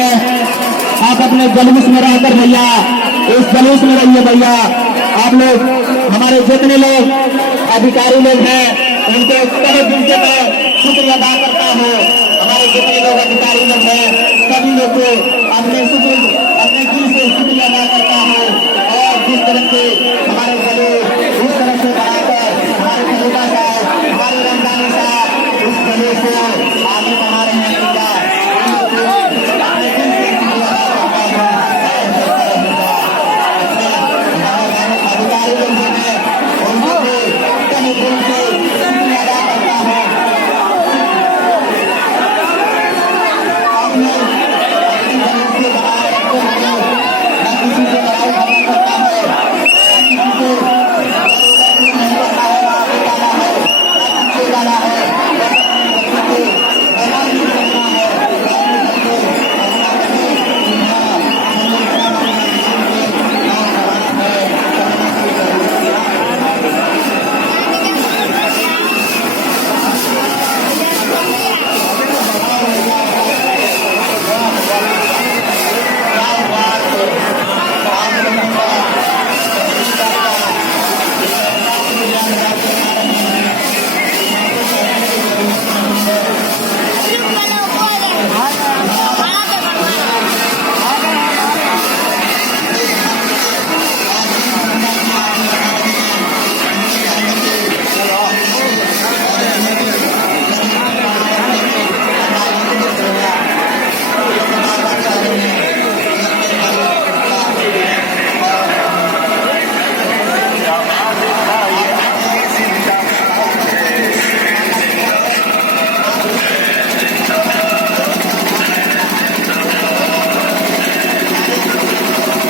हैं, आप अपने जुलूस में रहकर भैया इस जुलूस में रहिए भैया। आप लोग हमारे जितने लोग अधिकारी लोग हैं उनके तहे दिल से मैं शुक्रिया अदा करता हूँ। हमारे जितने लोग अधिकारी लोग हैं सभी लोग को अपने दिल से शुक्रिया अदा करता हूँ। और जिस तरह से हमारे